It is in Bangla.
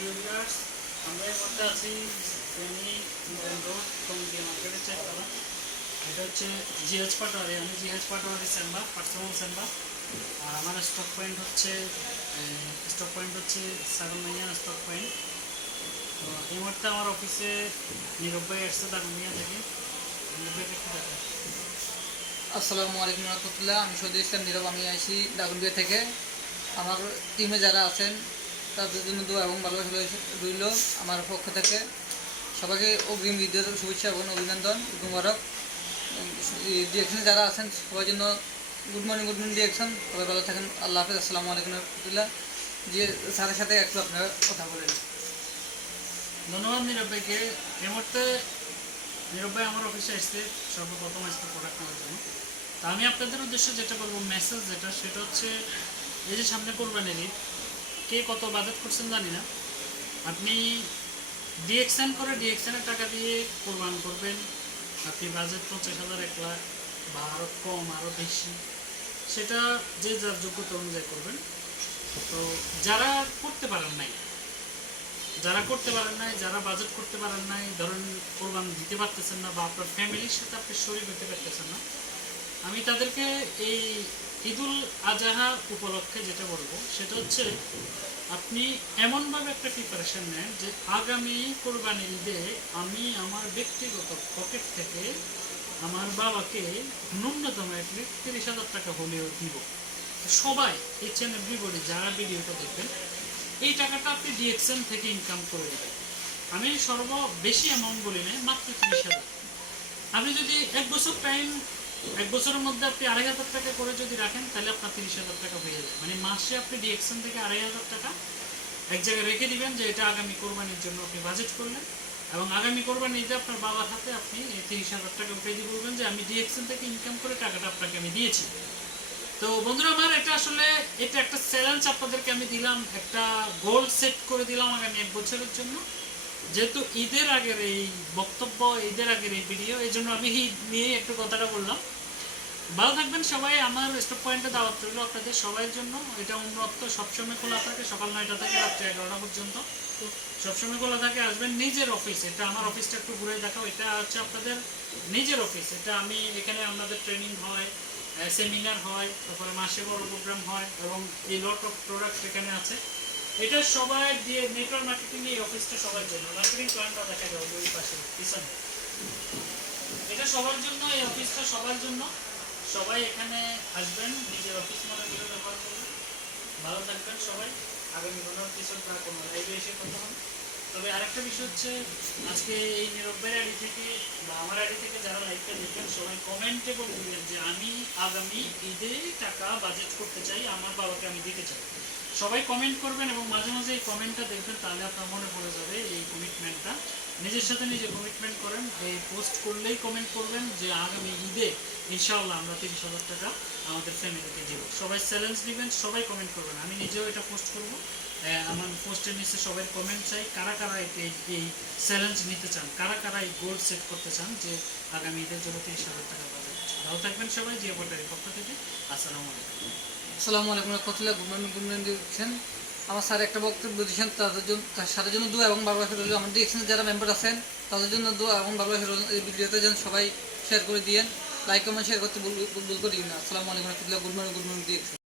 প্রিয় ভিউয়ার্স, আমরা এই মুহূর্তে আছি ফেনী রোড টঙ্গী মার্কেটের চারতলা। এটা হচ্ছে জিএস পাটোয়ারি। আমি GS Patwari chamber, personal chamber. আর আমার স্টক পয়েন্ট হচ্ছে সাগরমাইয়া স্টক পয়েন্ট। তো এই মুহূর্তে আমার অফিসে নীরব ভাই আসছে দাগনভূঞা থেকে। নীরব ভাইকে একটু দেখা। আসসালামু আলাইকুম রহমতুল্লাহ। আমি সৌদুল ইসলাম নীরব। আমি আসি দাগনভূঞা থেকে। আমার টিমে যারা আছেন তাদের জন্য দোয়া এবং ভালোবাসা রইল আমার পক্ষ থেকে। সবাইকে অগ্রিম ঈদের শুভেচ্ছা এবং অভিনন্দন, মুবারক। ডিরেকশনে যারা আছেন সবার জন্য গুড মর্নিং ডিরেকশন। সবাই ভালো থাকেন। আল্লাহ হাফেজ। আসসালামু আলাইকুম রহমতুল্লাহ। যে স্যারের সাথে একটু আপনারা কথা বলেন। ধন্যবাদ নীরব ভাইকে। এই মুহূর্তে নীরব ভাই আমার অফিসে এসছে সর্বপ্রথম আজকে প্রোডাক্ট নেওয়ার জন্য। তা আমি আপনাদের উদ্দেশ্যে যেটা বলবো, মেসেজ সেটা হচ্ছে, এই যে সামনে কোরবানির ঈদ, কে কত বাজেট করছেন জানি না। আপনি ডিএক্সএন করে ডিএক্সএনের টাকা দিয়ে কোরবান করবেন। আপনি বাজেট 50,000, 1 লাখ বা আরও কম আরও বেশি, সেটা যে যার যোগ্যতা অনুযায়ী করবেন। তো যারা করতে পারেন নাই, যারা বাজেট করতে পারেন নাই, ধরেন কোরবান দিতে পারতেছেন না বা আপনার ফ্যামিলির সাথে আপনি শরীর হতে পারতেছেন না, আমি তাদেরকে এই ঈদুল আজহা উপলক্ষে যেটা বলবো সেটা হচ্ছে, আপনি এমনভাবে একটা প্রিপারেশন নেন যে আগামী কোরবানির ঈদে আমি আমার ব্যক্তিগত পকেট থেকে আমার বাবাকে ন্যূনতম 30,000 টাকা হলেও দিব। সবাই এই চ্যানেল এভরিবডি যারা ভিডিওটা দেখবেন, এই টাকাটা আপনি ডিএক্সএন থেকে ইনকাম করে দেবেন। আমি বেশি অ্যামাউন্ট বলি না, মাত্র 30,000। আপনি যদি এক বছরের মধ্যে আপনি 2,500 টাকা করে যদি রাখেন, তাহলে আপনার 30,000 টাকা হয়ে যায়। মানে মাসে আপনি ডিএক্সএন থেকে 2,500 টাকা এক জায়গায় রেখে দিবেন, যে এটা আগামী কোরবানির জন্য আপনি বাজেট করলেন, এবং আগামী কোরবানি ঈদে আপনার বাবার হাতে আপনি এই 30,000 টাকা উঠে দিয়ে বলবেন যে আমি ডিএক্সএন থেকে ইনকাম করে টাকাটা আপনাকে আমি দিয়েছি। তো বন্ধুরা আমার, এটা একটা চ্যালেঞ্জ আপনাদেরকে আমি দিলাম, একটা গোল সেট করে দিলাম আগামী 1 বছরের জন্য। যেহেতু ঈদের আগের এই বক্তব্য, ঈদের আগের এই ভিডিও, এই জন্য আমি ঈদ নিয়ে একটু কথাটা বললাম। ভালো থাকবেন সবাই। আমার স্টক পয়েন্টে দাওয়াত রইল আপনাদের সবাইয়ের জন্য। এটা উন্নত সবসময় খোলা থাকে, সকাল 9টা থেকে রাত্রে 11টা পর্যন্ত সবসময় খোলা থাকে। আসবেন নিজের অফিস, এটা আমার অফিসটা একটু ঘুরে দেখাও। এটা হচ্ছে আপনাদের নিজের অফিস। এটা আমি এখানে আপনাদের ট্রেনিং হয়, সেমিনার হয়, তারপরে মাসে বড় প্রোগ্রাম হয়, এবং এই লট অফ প্রোডাক্ট এখানে আছে। এটা সবাই দিয়ে নেটওয়ার্ক মার্কেটিং, এই অফিসটা সবার জন্য। মার্কেটিং প্ল্যানটা দেখা যাবে ওই পাশে পিছনে। এটা সবার জন্য, এই অফিসটা সবার জন্য। সবাই এখানে আসবেন, নিজের অফিস মনে করে ব্যবহার করবেন। ভালো থাকবেন সবাই। আগামী কোনো এপিসোড বা কোনো লাইভে এসে কথা হবে। তবে আরেকটা বিষয় হচ্ছে, আজকে এই নীরবের আইডি থেকে বা আমার আইডি থেকে যারা লাইভটা দেখবেন, সবাই কমেন্টে বলে দিবেন যে আমি আগামী ঈদে টাকা বাজেট করতে চাই, আমার বাবাকে আমি দিতে চাই। সবাই কমেন্ট করবেন, এবং মাঝে মাঝে এই কমেন্টটা দেখবেন, তাহলে আপনার মনে পড়ে যাবে এই কমিটমেন্টটা। নিজের সাথে নিজে কমিটমেন্ট করেন। এই পোস্ট করলেই কমেন্ট করবেন যে আগামী ঈদে ইনশাআল্লাহ আমরা 30,000 টাকা আমাদের ফ্যামিলিকে দেবো। সবাই চ্যালেঞ্জ দিবেন, সবাই কমেন্ট করবেন। আমি নিজেও এটা পোস্ট করবো। আমার পোস্টের নিচে সবাই কমেন্ট চাই, কারা কারা এই চ্যালেঞ্জ নিতে চান, কারা কারা এই গোল সেট করতে চান যে আগামী ঈদের জন্য 30,000 টাকা বাজেট। ভালো থাকবেন সবাই। জিয়া পটারির পক্ষ থেকে আসসালামু আলাইকুম। আসসালামু আলাইকুম রহমতুল্লাহ। গুড মর্নিং দিচ্ছেন। আমার স্যার একটা বক্তব্য দিচ্ছেন, তার সাথে জন্য দোয়া এবং ভালোবাসা রইল। আমার ডিরেকশনে যারা মেম্বার আছেন তাদের জন্য দোয়া এবং ভালোবাসা রইল। এই ভিডিওতে যেন সবাই শেয়ার করে দিয়েন, লাইক কমেন্ট শেয়ার করতে ভুল করিয়েন না। আসসালামু আলাইকুম রহমতুল্লাহ। Good morning direction.